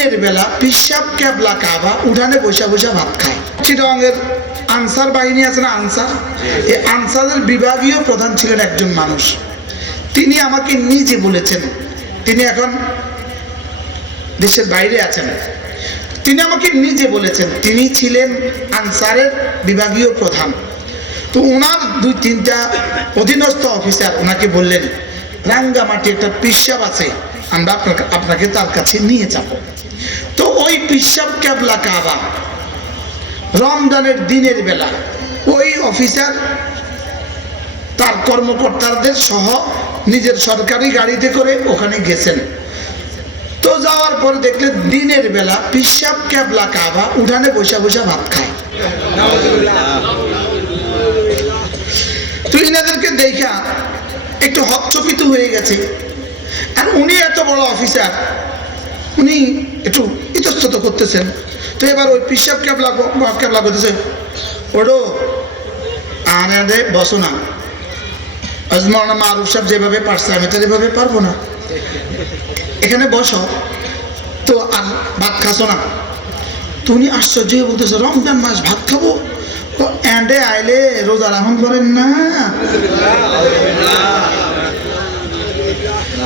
দিনের বেলা পিসাব কেবলা কাবা উঠানে বসে বসে ভাত খায়। চিটাগাংয়ের আনসার বাহিনী আছে না, আনসার, এই আনসারের বিভাগীয় প্রধান ছিলেন একজন মানুষ। তিনি আমাকে নিজে বলেছেন, তিনি এখন দেশের বাইরে আছেন, তিনি আমাকে নিজে বলেছেন তিনি ছিলেন আনসারের বিভাগীয় প্রধান। তো ওনার 2-3টা অধীনস্থ অফিসার ওনাকে বললেন, রাঙ্গামাটি একটা পিসাব আছে, আমরা আপনাকে তার কাছে নিয়ে যাব। তো ওই পিসাব কেবলা কাবা রমজানের দিনের বেলা ওই অফিসার তার কর্মকর্তাদের সহ নিজের সরকারি গাড়িতে করে ওখানে গেছেন। তো যাওয়ার পরে দেখলেন দিনের বেলা পিসাব কেবলা কাবা উঠানে বসে বসে ভাত খায়। তো এনাদেরকে দেখা একটু হকচকিত হয়ে গেছে। আর উনি এত বড় অফিসার, উনি একটু ইতস্তত করতেছেন। তো এবার ওই পিসাব কেবলা করতেছে, ওডো আনে বসো না, আজমৌলানা মারুফ সাহেব যেভাবে পারছে আমি তো এভাবে পারবো না, এখানে বসো। তো আর ভাত খাসো না। তো উনি আশ্চর্য হয়ে বলতেছে, রমজান মাস ভাত খাবো? এন্ডে আইলে রোজা রাখুন করেন না?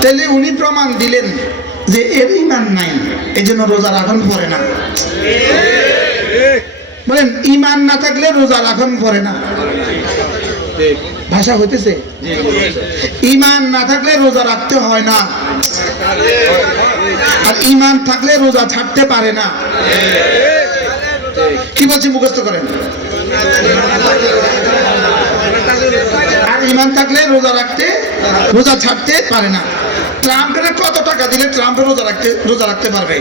তাহলে উনি প্রমাণ দিলেন যে এর ইমান নাই, এই জন্য রোজা রাখুন পড়ে না। বলেন ইমান না থাকলে রোজা রাখুন পড়ে না, ভাষা হইতেছে? ইমান না থাকলে রোজা রাখতে হয় না, আর ইমান থাকলে রোজা ছাড়তে পারে না। কি বলছি মুখস্থ করেন। আর ইমান থাকলে রোজা ছাড়তে পারে না। ট্রাম্পের কত টাকা দিলে ট্রাম্প রোজা রাখতে পারবে?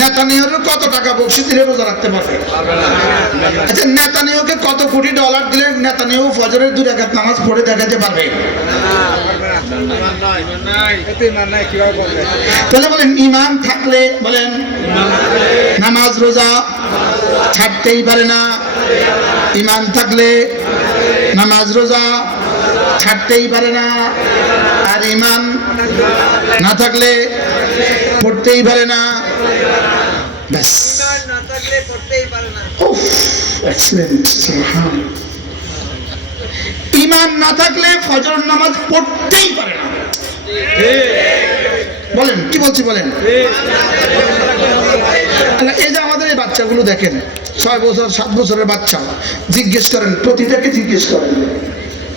নেতানিয়াহুর কত টাকা বকশিশ দিলে রোজা রাখতে পারবে? আচ্ছা, নেতানিয়াহুকে কত কোটি ডলার দিলে নেতানিয়াহু ফজরের 2 রাকাত নামাজ পড়ে দেখাতে পারবে? তাহলে বলেন ইমান থাকলে বলেন নামাজ রোজা ছাড়তেই পারে না। ইমান থাকলে নামাজ রোজা ছাড়তেই পারে না, আর ইমান না থাকলে পড়তেই পারে না। ব্যাস, ইমান না থাকলে ফজর নামাজ পড়তেই পারে না। বলেন কি বলছি বলেন। এই যে আমাদের এই বাচ্চাগুলো দেখেন, 6 বছর 7 বছরের বাচ্চা, জিজ্ঞেস করেন, প্রতিটাকে জিজ্ঞেস করেন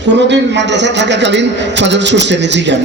কোনদিন মাদ্রাসা থাকাকালীন ফজর ছুটছে নিজে কেন?